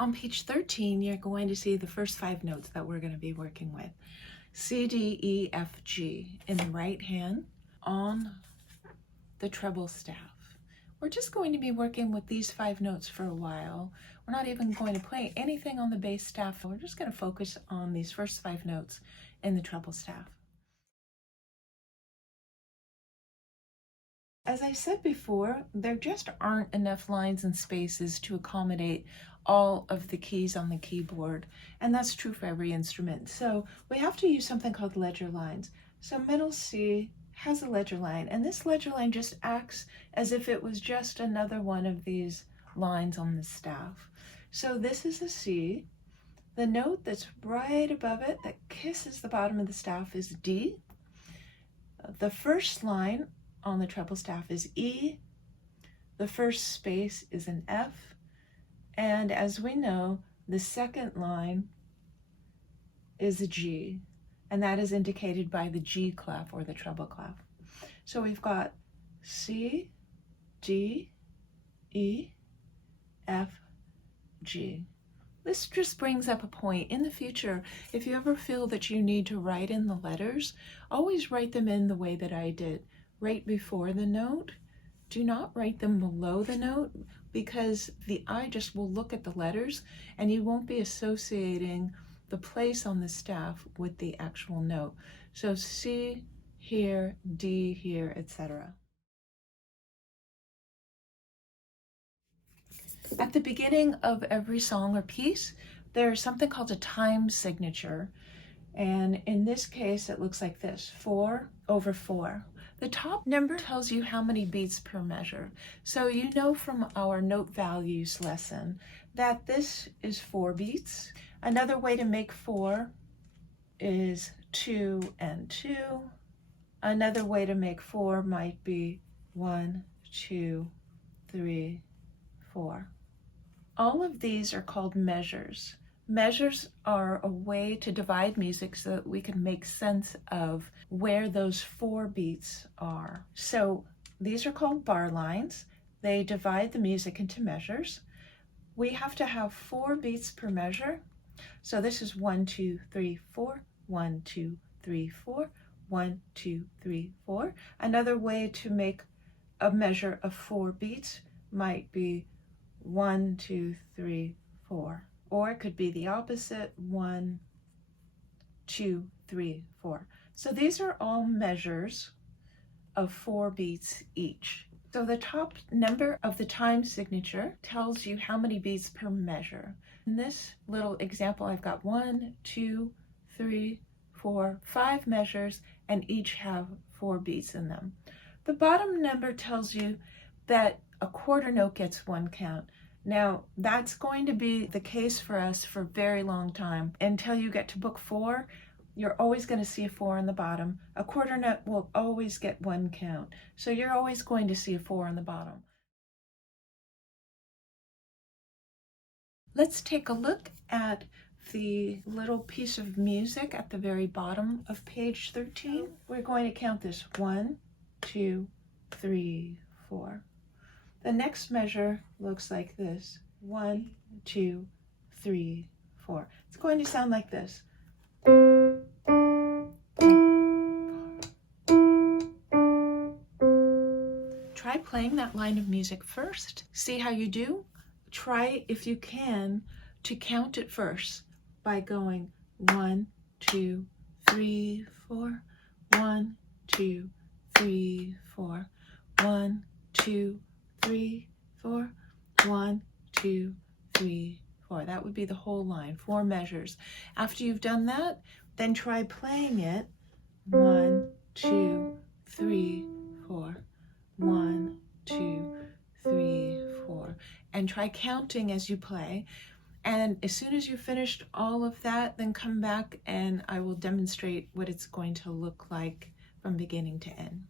On page 13, you're going to see the first 5 notes that we're going to be working with. C, D, E, F, G in the right hand on the treble staff. We're just going to be working with these 5 notes for a while. We're not even going to play anything on the bass staff. We're just going to focus on these first 5 notes in the treble staff. As I said before, there just aren't enough lines and spaces to accommodate all of the keys on the keyboard, and that's true for every instrument. So we have to use something called ledger lines. So middle C has a ledger line, and this ledger line just acts as if it was just another one of these lines on the staff. So this is a C. The note that's right above it that kisses the bottom of the staff is D. The first line on the treble staff is E. The first space is an F. And as we know, the second line is a G, and that is indicated by the G clef or the treble clef. So we've got C, D, E, F, G. This just brings up a point. In the future, if you ever feel that you need to write in the letters, always write them in the way that I did. Right before the note. Do not write them below the note, because the eye just will look at the letters and you won't be associating the place on the staff with the actual note. So C here, D here, etc. At the beginning of every song or piece, there's something called a time signature. And in this case, it looks like this, 4/4. The top number tells you how many beats per measure. So you know from our note values lesson that this is 4 beats. Another way to make 4 is 2 and 2. Another way to make 4 might be 1, 2, 3, 4. All of these are called measures. Measures are a way to divide music so that we can make sense of where those 4 beats are. So these are called bar lines. They divide the music into measures. We have to have 4 beats per measure. So this is 1, 2, 3, 4, 1, 2, 3, 4, 1, 2, 3, 4. Another way to make a measure of 4 beats might be 1, 2, 3, 4. Or it could be the opposite, 1, 2, 3, 4. So these are all measures of 4 beats each. So the top number of the time signature tells you how many beats per measure. In this little example, I've got 1, 2, 3, 4, 5 measures, and each have 4 beats in them. The bottom number tells you that a quarter note gets 1 count. Now, that's going to be the case for us for a very long time. Until you get to book 4, you're always going to see a 4 on the bottom. A quarter note will always get 1 count. So you're always going to see a 4 on the bottom. Let's take a look at the little piece of music at the very bottom of page 13. We're going to count this 1, 2, 3, 4. The next measure looks like this. 1, 2, 3, 4. It's going to sound like this. Try playing that line of music first. See how you do. Try, if you can, to count it first by going 1, 2, 3, 4. 1, 2, 3, 4. 1, 2, 3, 4. 1, 2, 3, 4. That would be the whole line, 4 measures. After you've done that, then try playing it 1, 2, 3, 4. 1, 2, 3, 4. And try counting as you play. And as soon as you've finished all of that, then come back and I will demonstrate what it's going to look like from beginning to end.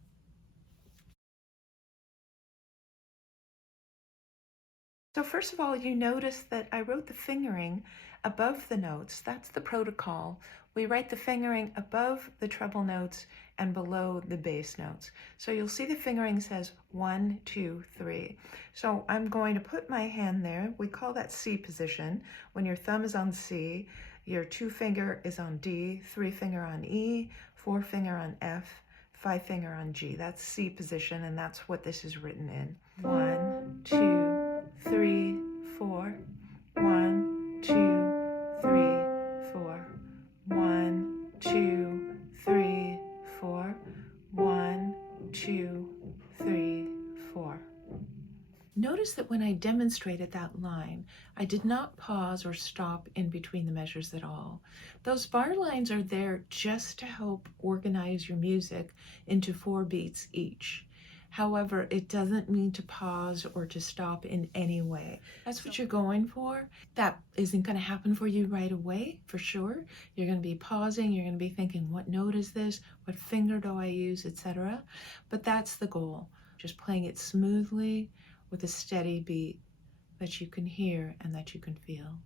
So first of all, you notice that I wrote the fingering above the notes. That's the protocol. We write the fingering above the treble notes and below the bass notes. So you'll see the fingering says 1, 2, 3. So I'm going to put my hand there. We call that C position. When your thumb is on C, your 2 finger is on D, 3 finger on E, 4 finger on F, 5 finger on G. That's C position, and that's what this is written in. 1, 2, 3, 4. 1, 2, 3, 4. 1, 2, 3, 4. 1, 2, 3, 4. Notice that when I demonstrated that line, I did not pause or stop in between the measures at all. Those bar lines are there just to help organize your music into 4 beats each. However, it doesn't mean to pause or to stop in any way. That's what you're going for. That isn't going to happen for you right away, for sure. You're going to be pausing, you're going to be thinking, what note is this? What finger do I use, etc. But that's the goal. Just playing it smoothly with a steady beat that you can hear and that you can feel.